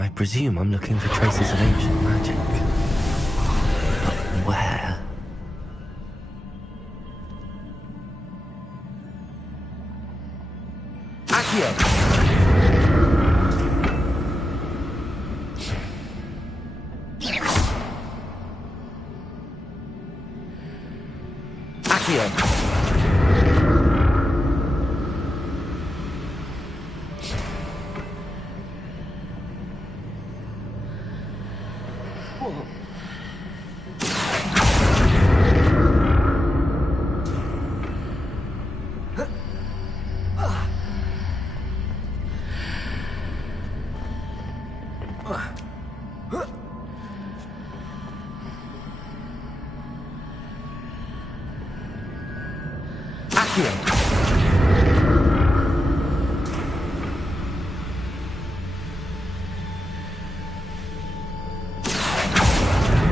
I presume I'm looking for traces of ancient magic. But where? Accio!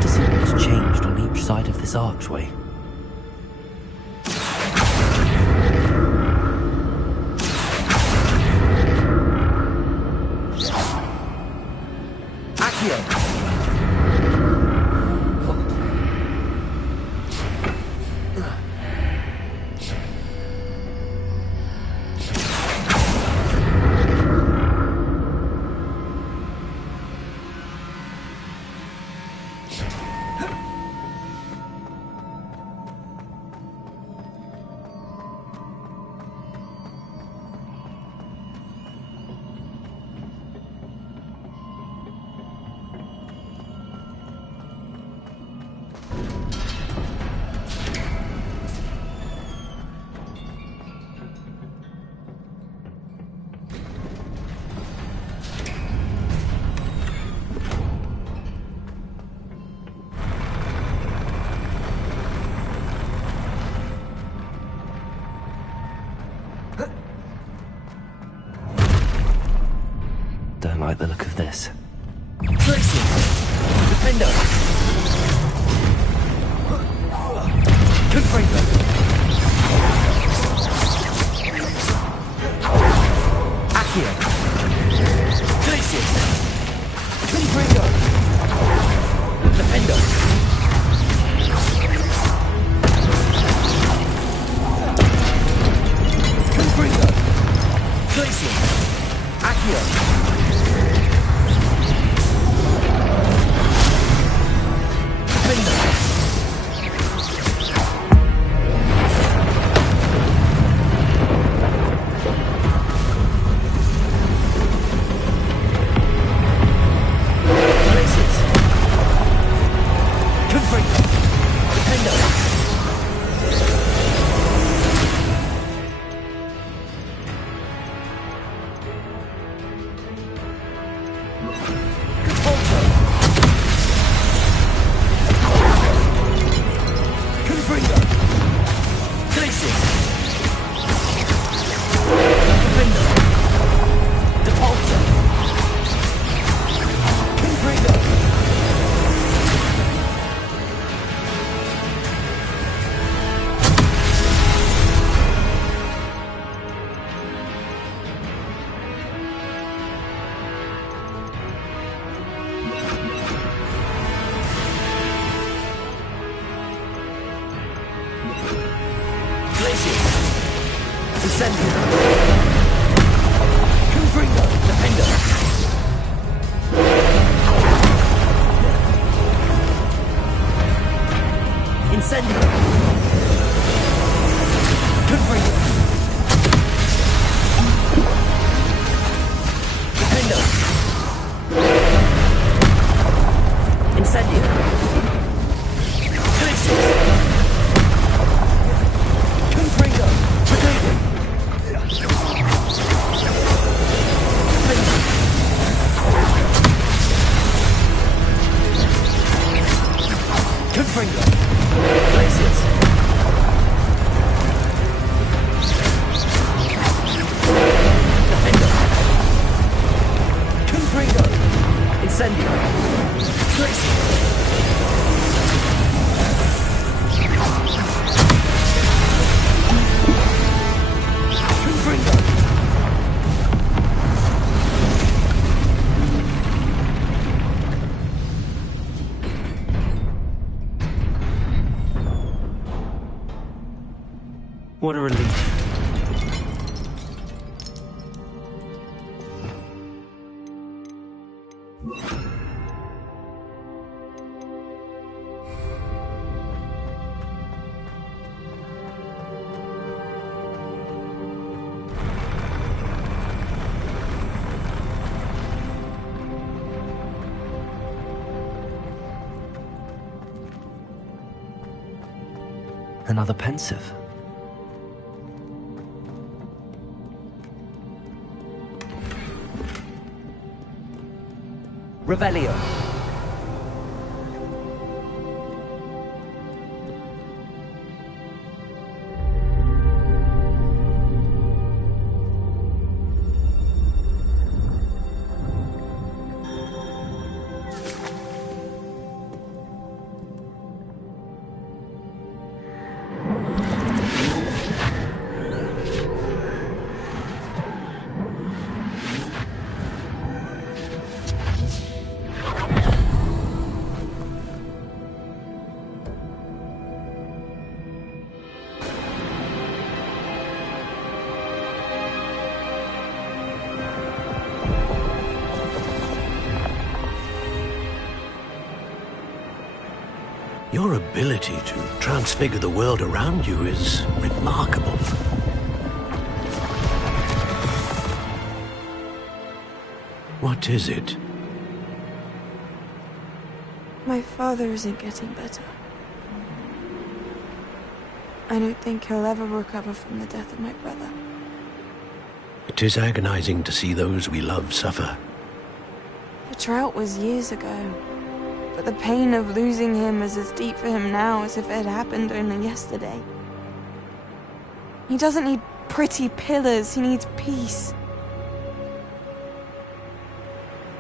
To see what's changed on each side of this archway. Don't like the look of this. Tracy! Defender! Confringo! Accio! Glacius! Confringo! Defender! Confringo! Glacius! Accio! What a relief. Another pensive. Revelio. Your ability to transfigure the world around you is remarkable. What is it? My father isn't getting better. I don't think he'll ever recover from the death of my brother. It is agonizing to see those we love suffer. The drought was years ago, but the pain of losing him is as deep for him now as if it had happened only yesterday. He doesn't need pretty pillars, he needs peace.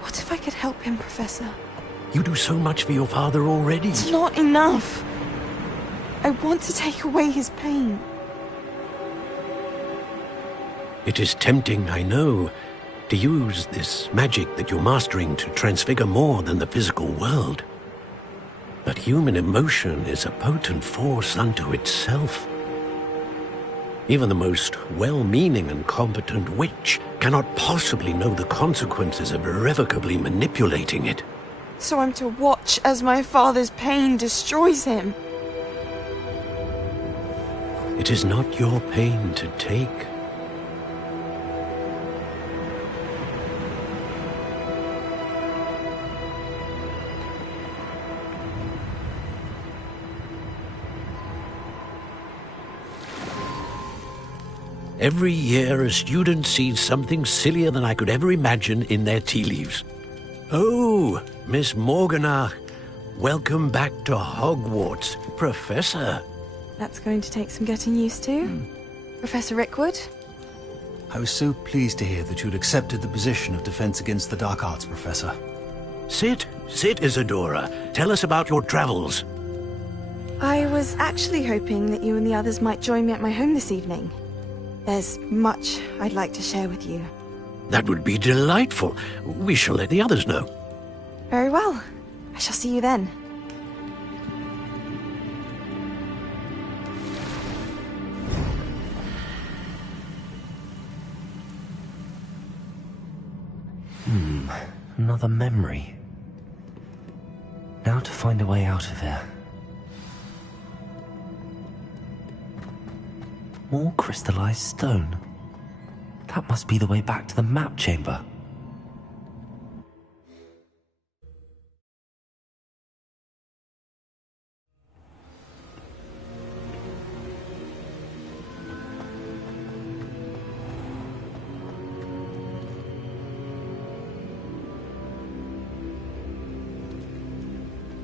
What if I could help him, Professor? You do so much for your father already. It's not enough. I want to take away his pain. It is tempting, I know, to use this magic that you're mastering to transfigure more than the physical world. But human emotion is a potent force unto itself. Even the most well-meaning and competent witch cannot possibly know the consequences of irrevocably manipulating it. So I'm to watch as my father's pain destroys him. It is not your pain to take. Every year, a student sees something sillier than I could ever imagine in their tea leaves. Oh, Miss Morganach, welcome back to Hogwarts, Professor. That's going to take some getting used to. Professor Rickwood? I was so pleased to hear that you'd accepted the position of Defense Against the Dark Arts, Professor. Sit, Isadora. Tell us about your travels. I was actually hoping that you and the others might join me at my home this evening. There's much I'd like to share with you. That would be delightful. We shall let the others know. Very well. I shall see you then. Another memory. Now to find a way out of here. More crystallized stone. That must be the way back to the map chamber.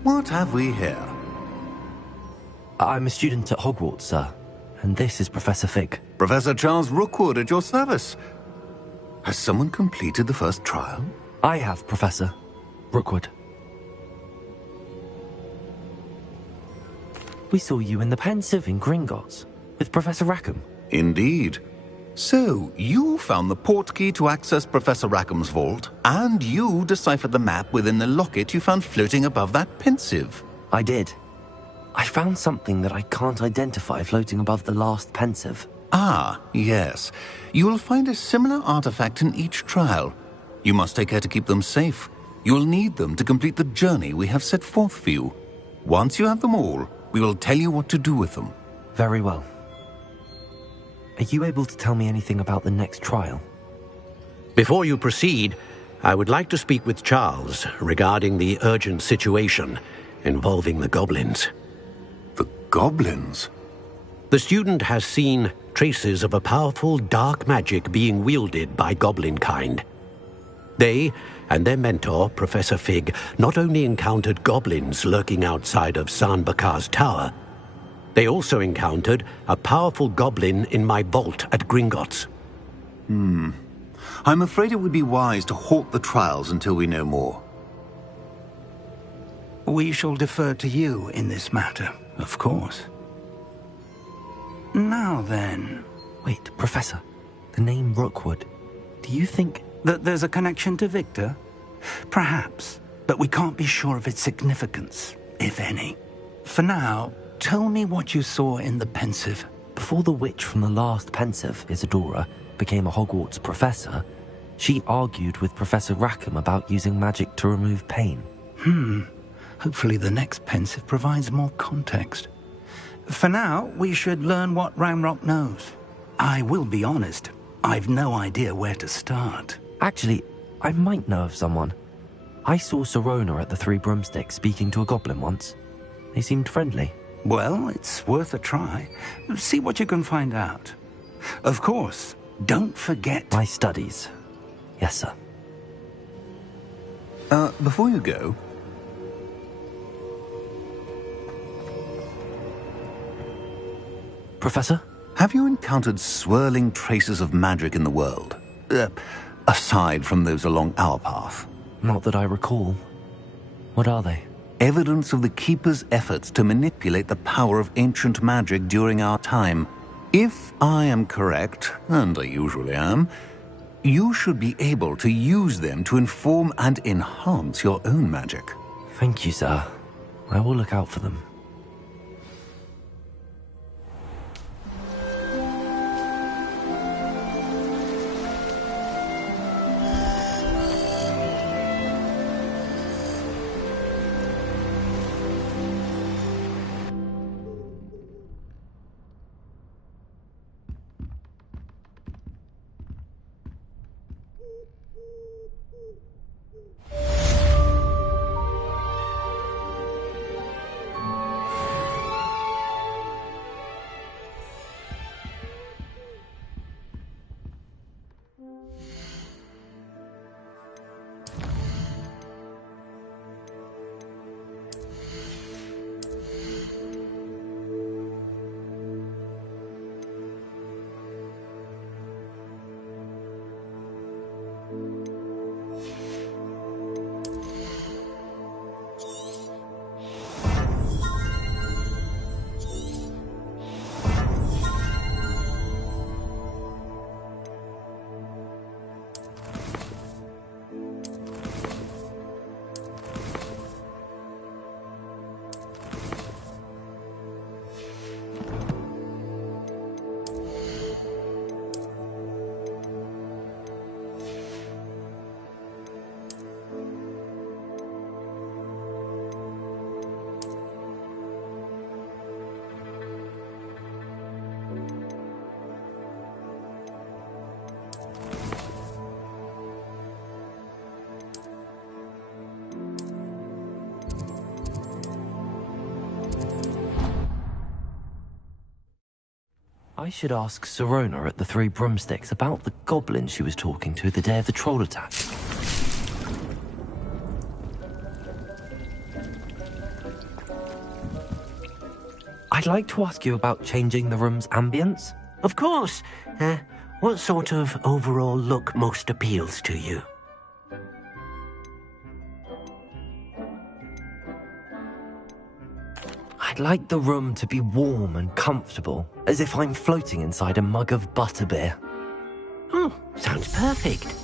What have we here? I'm a student at Hogwarts, sir. And this is Professor Fig. Professor Charles Rookwood at your service. Has someone completed the first trial? I have, Professor Rookwood. We saw you in the Pensive in Gringotts with Professor Rackham. Indeed. So, you found the portkey to access Professor Rackham's vault, and you deciphered the map within the locket you found floating above that Pensive. I did. I found something that I can't identify floating above the last Pensive. Ah, yes. You will find a similar artifact in each trial. You must take care to keep them safe. You will need them to complete the journey we have set forth for you. Once you have them all, we will tell you what to do with them. Very well. Are you able to tell me anything about the next trial? Before you proceed, I would like to speak with Charles regarding the urgent situation involving the goblins. The goblins? The student has seen traces of a powerful dark magic being wielded by goblin kind. They and their mentor, Professor Fig, not only encountered goblins lurking outside of San Bakar's tower, they also encountered a powerful goblin in my vault at Gringotts. I'm afraid it would be wise to halt the trials until we know more. We shall defer to you in this matter, of course. Now then... Wait, Professor. The name Rookwood. Do you think... that there's a connection to Victor? Perhaps, but we can't be sure of its significance, if any. For now, tell me what you saw in the Pensive. Before the witch from the last Pensive, Isadora, became a Hogwarts professor, she argued with Professor Rackham about using magic to remove pain. Hopefully the next Pensive provides more context. For now, we should learn what Ramrock knows. I will be honest, I've no idea where to start. Actually, I might know of someone. I saw Sirona at the Three Broomsticks speaking to a goblin once. They seemed friendly. Well, it's worth a try. See what you can find out. Of course, don't forget... My studies. Yes, sir. Before you go... Professor? Have you encountered swirling traces of magic in the world? Aside from those along our path? Not that I recall. What are they? Evidence of the Keeper's efforts to manipulate the power of ancient magic during our time. If I am correct, and I usually am, you should be able to use them to inform and enhance your own magic. Thank you, sir. I will look out for them. I should ask Sirona at the Three Broomsticks about the goblin she was talking to the day of the troll attack. I'd like to ask you about changing the room's ambience. Of course. What sort of overall look most appeals to you? I'd like the room to be warm and comfortable, as if I'm floating inside a mug of butterbeer. Oh, sounds perfect.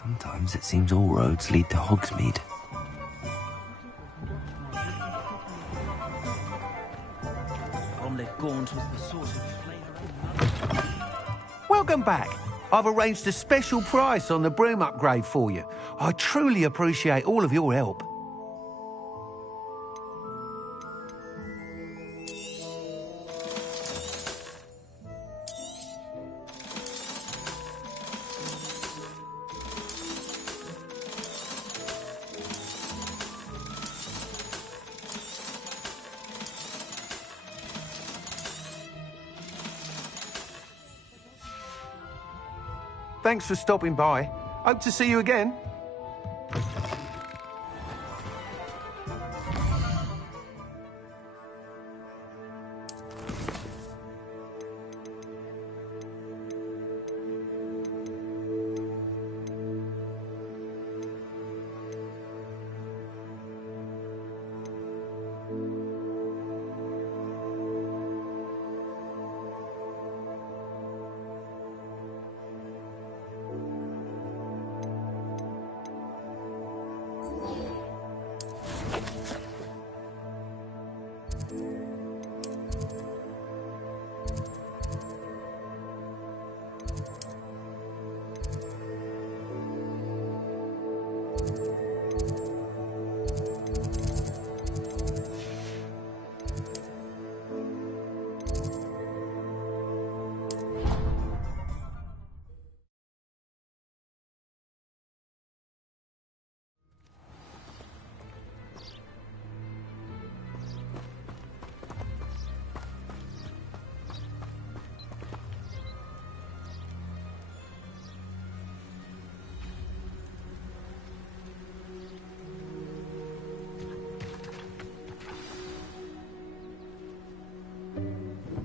Sometimes it seems all roads lead to Hogsmeade. Welcome back. I've arranged a special price on the broom upgrade for you. I truly appreciate all of your help. Thanks for stopping by. Hope to see you again.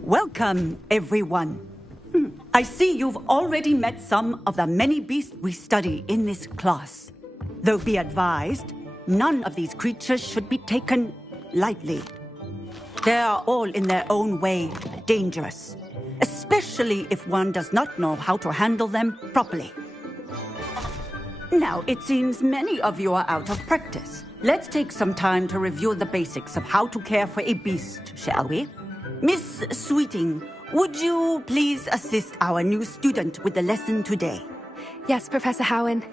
Welcome, everyone. I see you've already met some of the many beasts we study in this class. Though be advised, none of these creatures should be taken lightly. They are all in their own way dangerous, especially if one does not know how to handle them properly. Now, it seems many of you are out of practice. Let's take some time to review the basics of how to care for a beast, shall we? Miss Sweeting, would you please assist our new student with the lesson today? Yes, Professor Howen.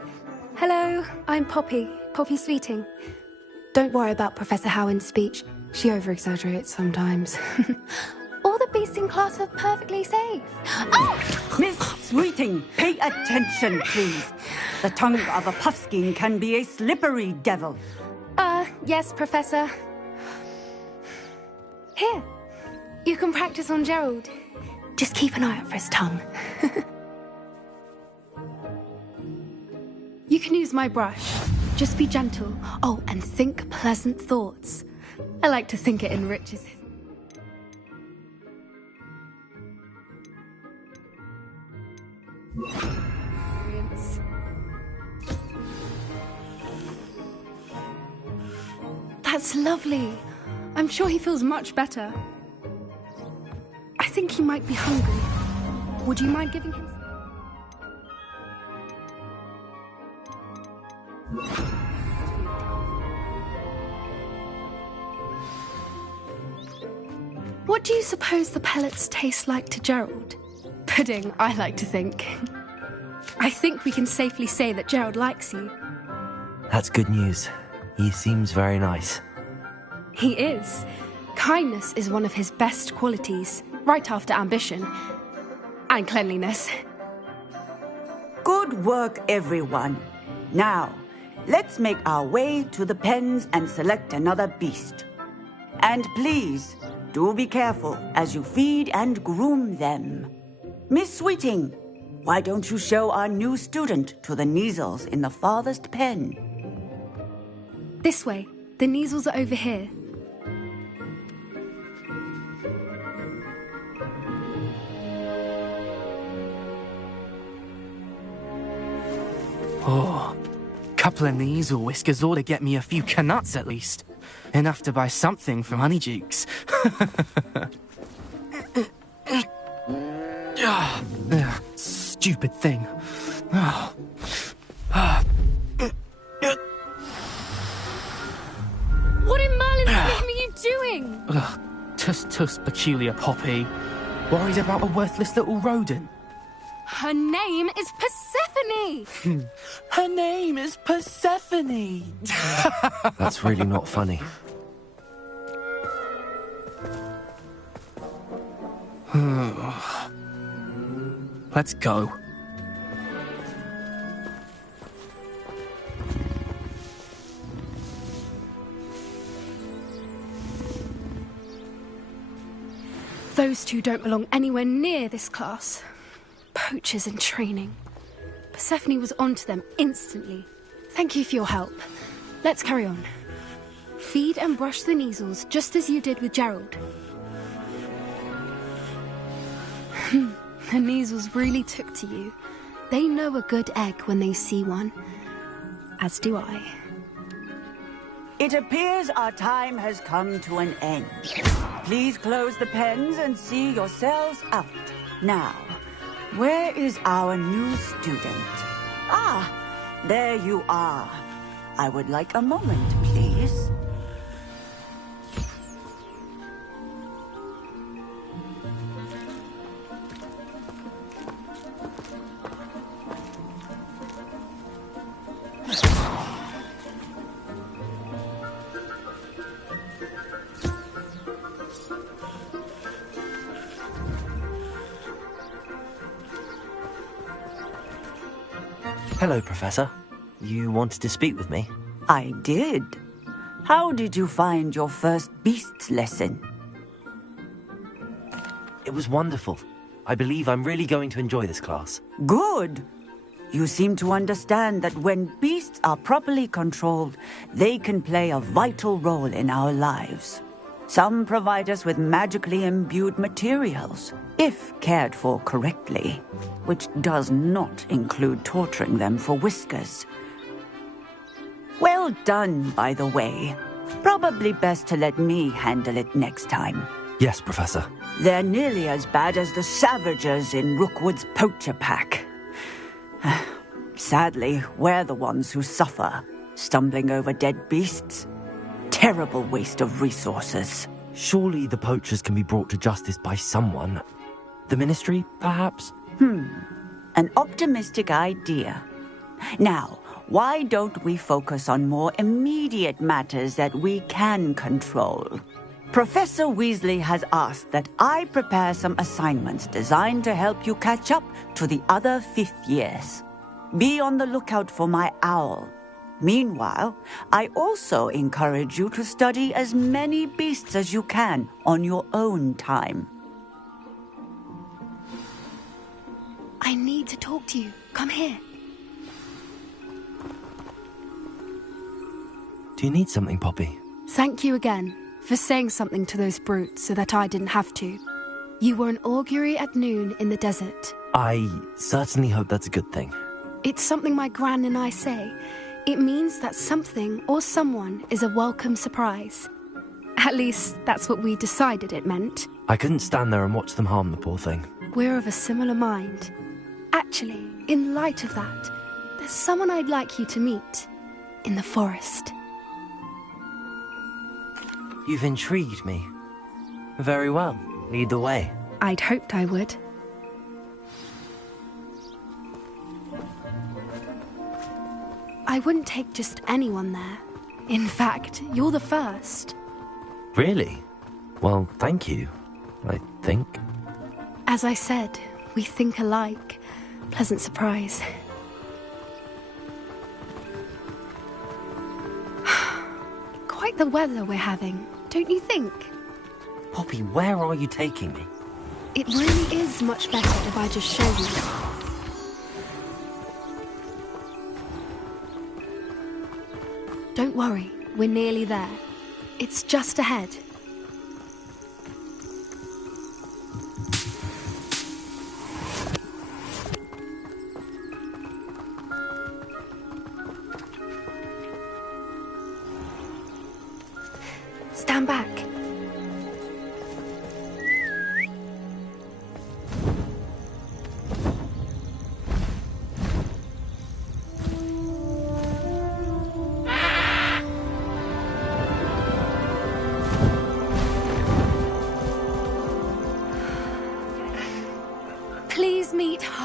Hello, I'm Poppy Sweeting. Don't worry about Professor Howen's speech. She over-exaggerates sometimes. All the beasts in class are perfectly safe. Oh! Miss Sweeting, pay attention, please. The tongue of a puffskein can be a slippery devil. Yes, Professor. Here, you can practice on Gerald. Just keep an eye out for his tongue. You can use my brush. Just be gentle. Oh, and think pleasant thoughts. I like to think it enriches his... experience. That's lovely. I'm sure he feels much better. I think he might be hungry. Would you mind giving him... What do you suppose the pellets taste like to Gerald? Pudding, I like to think. I think we can safely say that Gerald likes you. That's good news. He seems very nice. He is. Kindness is one of his best qualities, right after ambition. And cleanliness. Good work, everyone. Now, let's make our way to the pens and select another beast. And please, do be careful as you feed and groom them. Miss Sweeting, why don't you show our new student to the Neasels in the farthest pen? This way. The Neasels are over here. Oh, couple of Neasel whiskers ought to get me a few canuts at least. Enough to buy something from Honeydukes. Stupid thing. Ugh, tuss, peculiar Poppy. Worried about a worthless little rodent. Her name is Persephone! Her name is Persephone! That's really not funny. Let's go. Those two don't belong anywhere near this class. Poachers in training. Persephone was onto them instantly. Thank you for your help. Let's carry on. Feed and brush the Neasels just as you did with Gerald. The Neasels really took to you. They know a good egg when they see one. As do I. It appears our time has come to an end. Please close the pens and see yourselves out. Now, where is our new student? Ah, there you are. I would like a moment, please. Hello, Professor. You wanted to speak with me? I did. How did you find your first beasts lesson? It was wonderful. I believe I'm really going to enjoy this class. Good. You seem to understand that when beasts are properly controlled, they can play a vital role in our lives. Some provide us with magically imbued materials, if cared for correctly, which does not include torturing them for whiskers. Well done, by the way. Probably best to let me handle it next time. Yes, Professor. They're nearly as bad as the Savagers in Rookwood's poacher pack. Sadly, we're the ones who suffer, stumbling over dead beasts. Terrible waste of resources. Surely the poachers can be brought to justice by someone. The Ministry, perhaps? An optimistic idea. Now, why don't we focus on more immediate matters that we can control? Professor Weasley has asked that I prepare some assignments designed to help you catch up to the other fifth years. Be on the lookout for my owl. Meanwhile, I also encourage you to study as many beasts as you can on your own time. I need to talk to you. Come here. Do you need something, Poppy? Thank you again for saying something to those brutes so that I didn't have to. You were an augury at noon in the desert. I certainly hope that's a good thing. It's something my gran and I say. It means that something or someone is a welcome surprise. At least, that's what we decided it meant. I couldn't stand there and watch them harm the poor thing. We're of a similar mind. Actually, in light of that, there's someone I'd like you to meet. In the forest. You've intrigued me. Very well. Lead the way. I'd hoped I would. I wouldn't take just anyone there. In fact, you're the first. Really? Well, thank you, I think. As I said, we think alike. Pleasant surprise. Quite the weather we're having, don't you think? Poppy, where are you taking me? It really is much better if I just show you. Don't worry, we're nearly there. It's just ahead. Stand back.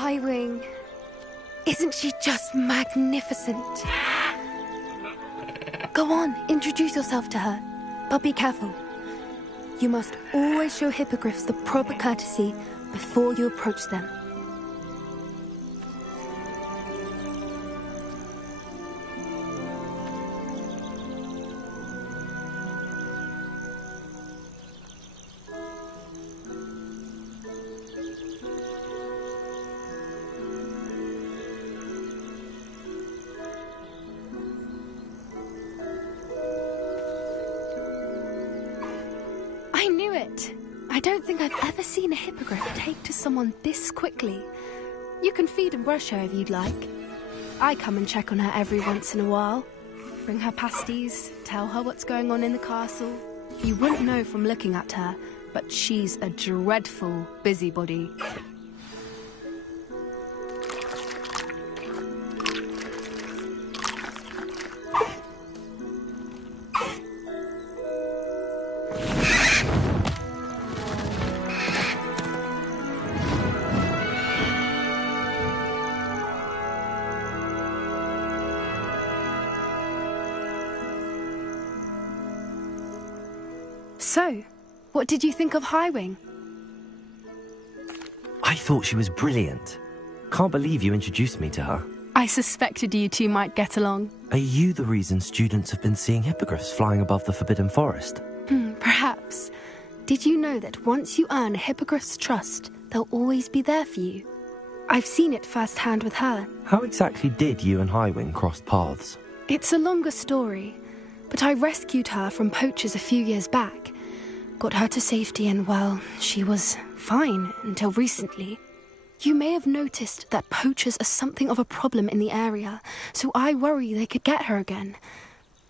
Highwing. Isn't she just magnificent? Go on, introduce yourself to her. But be careful. You must always show hippogriffs the proper courtesy before you approach them. I knew it. I don't think I've ever seen a hippogriff take to someone this quickly. You can feed and brush her if you'd like. I come and check on her every once in a while. Bring her pasties, tell her what's going on in the castle. You wouldn't know from looking at her, but she's a dreadful busybody. So, what did you think of Highwing? I thought she was brilliant. Can't believe you introduced me to her. I suspected you two might get along. Are you the reason students have been seeing hippogriffs flying above the Forbidden Forest? Perhaps. Did you know that once you earn a hippogriff's trust, they'll always be there for you? I've seen it firsthand with her. How exactly did you and Highwing cross paths? It's a longer story, but I rescued her from poachers a few years back. Got her to safety and, well, she was fine until recently. You may have noticed that poachers are something of a problem in the area, so I worry they could get her again.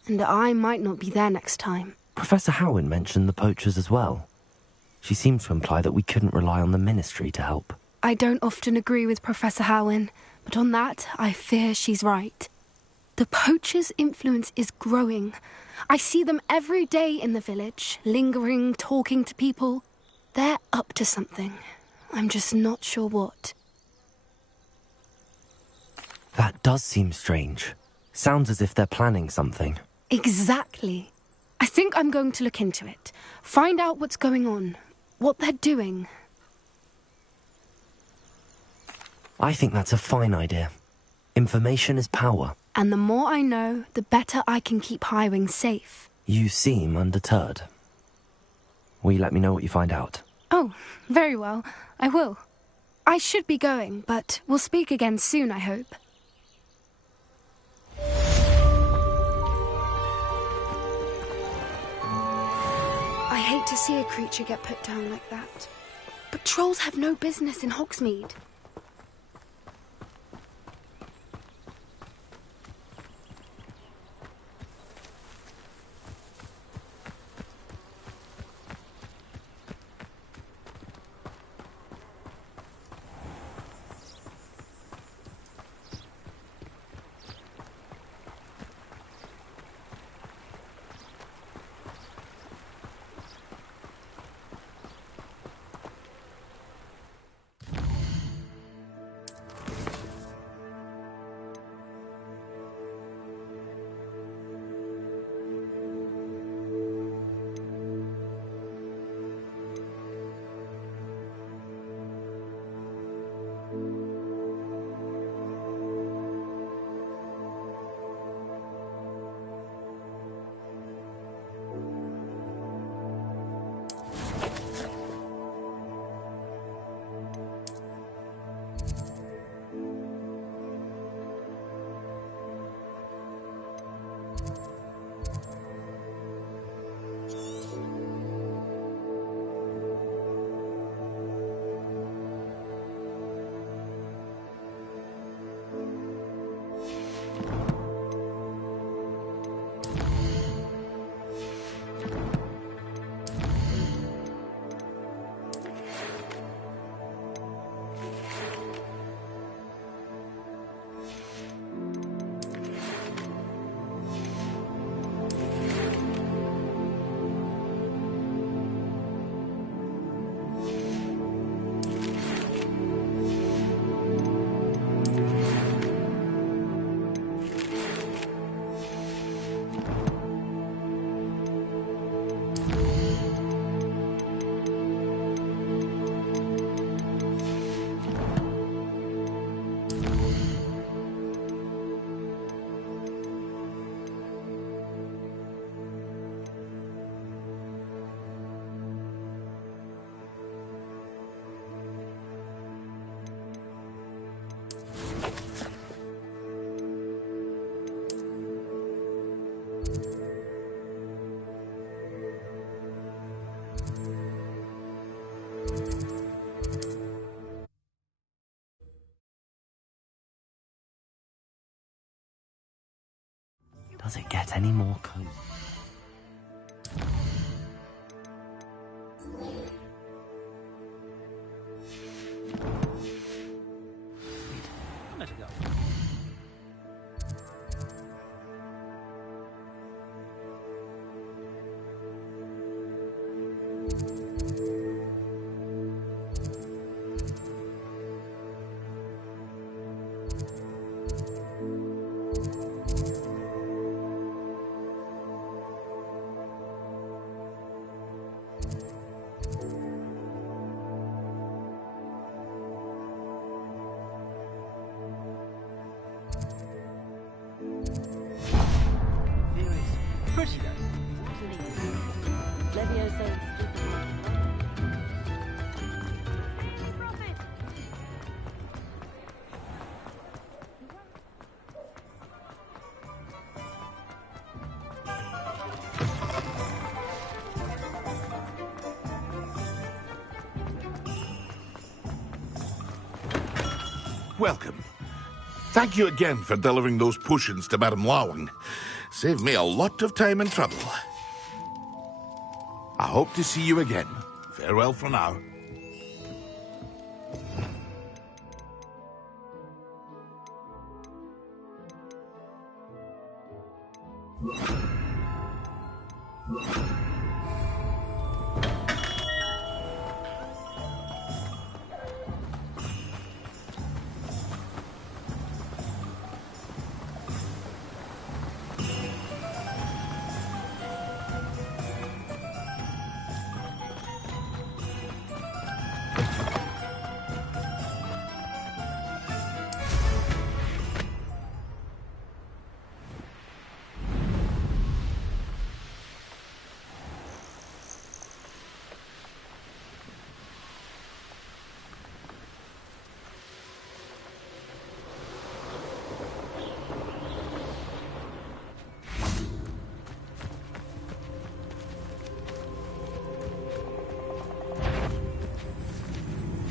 And I might not be there next time. Professor Howin mentioned the poachers as well. She seemed to imply that we couldn't rely on the Ministry to help. I don't often agree with Professor Howin, but on that, I fear she's right. The poachers' influence is growing. I see them every day in the village, lingering, talking to people. They're up to something. I'm just not sure what. That does seem strange. Sounds as if they're planning something. Exactly. I think I'm going to look into it. Find out what's going on, what they're doing. I think that's a fine idea. Information is power. And the more I know, the better I can keep Highwing safe. You seem undeterred. Will you let me know what you find out? Oh, very well. I will. I should be going, but we'll speak again soon, I hope. I hate to see a creature get put down like that. But trolls have no business in Hogsmeade. Does it get any more cozy? Welcome. Thank you again for delivering those potions to Madame Lawing. Saved me a lot of time and trouble. I hope to see you again. Farewell for now.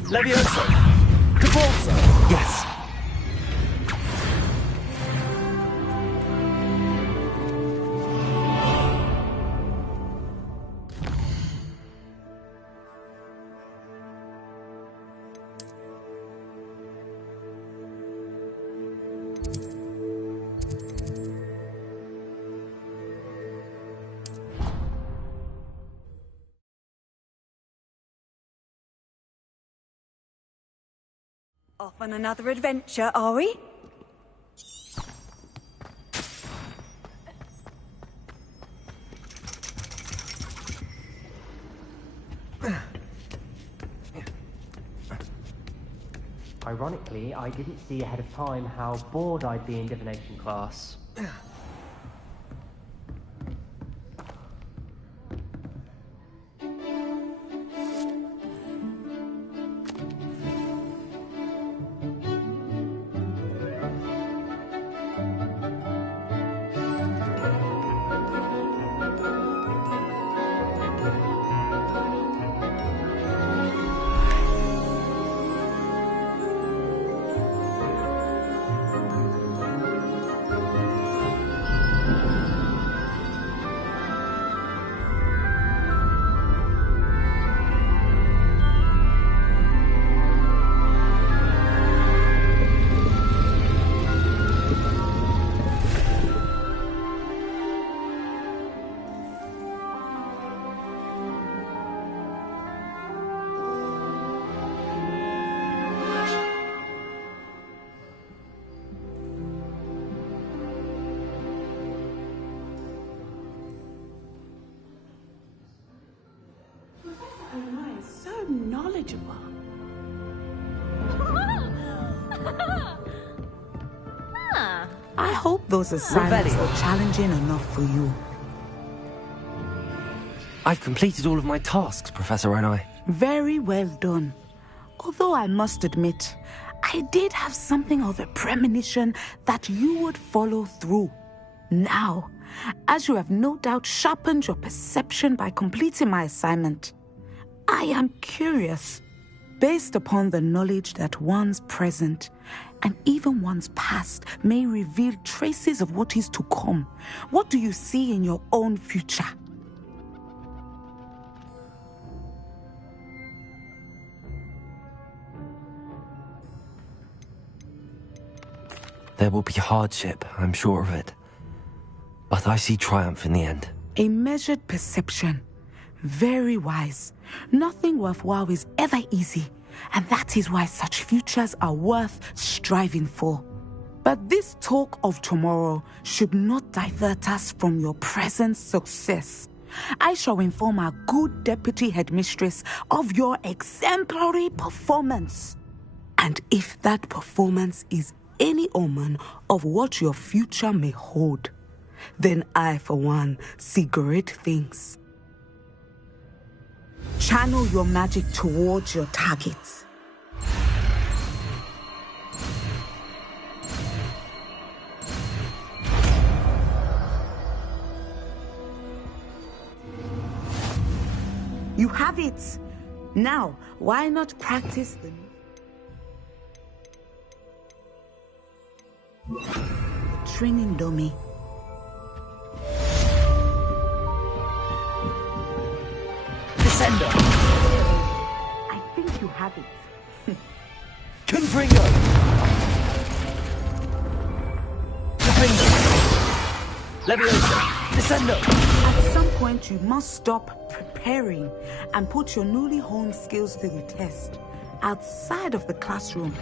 Levioso! Cavalso! Yes. Off on another adventure, are we? Ironically, I didn't see ahead of time how bored I'd be in divination class. So knowledgeable. I hope those assignments were challenging enough for you. I've completed all of my tasks, Professor Onai. Very well done. Although I must admit, I did have something of a premonition that you would follow through. Now, as you have no doubt sharpened your perception by completing my assignment, I am curious. Based upon the knowledge that one's present and even one's past may reveal traces of what is to come, what do you see in your own future? There will be hardship, I'm sure of it. But I see triumph in the end. A measured perception. Very wise. Nothing worthwhile is ever easy, and that is why such futures are worth striving for. But this talk of tomorrow should not divert us from your present success. I shall inform our good deputy headmistress of your exemplary performance. And if that performance is any omen of what your future may hold, then I, for one, see great things. Channel your magic towards your targets. You have it. Now, why not practice the training dummy? Descender. I think you have it. Confringo. Leviosa. Descendo. At some point, you must stop preparing and put your newly honed skills to the test outside of the classroom.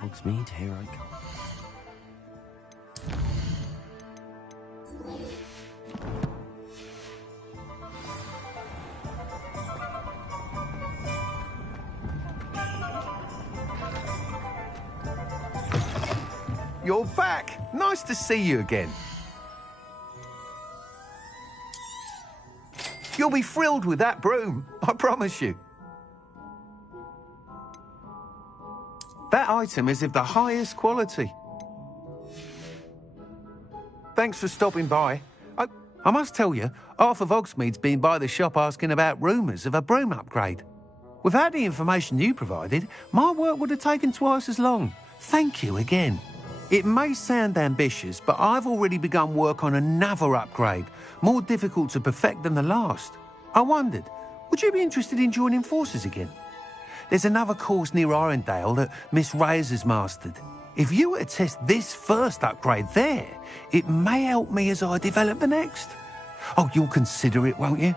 Hogsmeade, here I come. You're back! Nice to see you again. You'll be thrilled with that broom, I promise you. That item is of the highest quality. Thanks for stopping by. I must tell you, half of Hogsmeade's been by the shop asking about rumours of a broom upgrade. Without the information you provided, my work would have taken twice as long. Thank you again. It may sound ambitious, but I've already begun work on another upgrade, more difficult to perfect than the last. I wondered, would you be interested in joining forces again? There's another course near Arendelle that Miss Reyes has mastered. If you were to test this first upgrade there, it may help me as I develop the next. Oh, you'll consider it, won't you?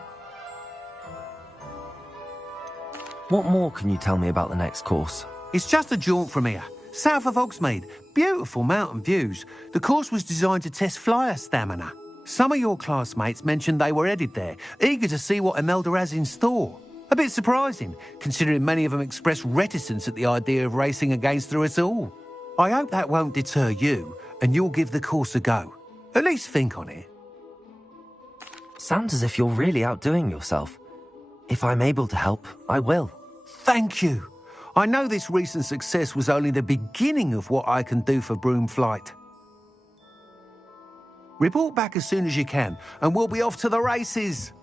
What more can you tell me about the next course? It's just a jaunt from here, south of Hogsmeade. Beautiful mountain views. The course was designed to test flyer stamina. Some of your classmates mentioned they were headed there, eager to see what Imelda has in store. A bit surprising, considering many of them expressed reticence at the idea of racing against her at all. I hope that won't deter you, and you'll give the course a go. At least think on it. Sounds as if you're really outdoing yourself. If I'm able to help, I will. Thank you. I know this recent success was only the beginning of what I can do for broom flight. Report back as soon as you can, and we'll be off to the races.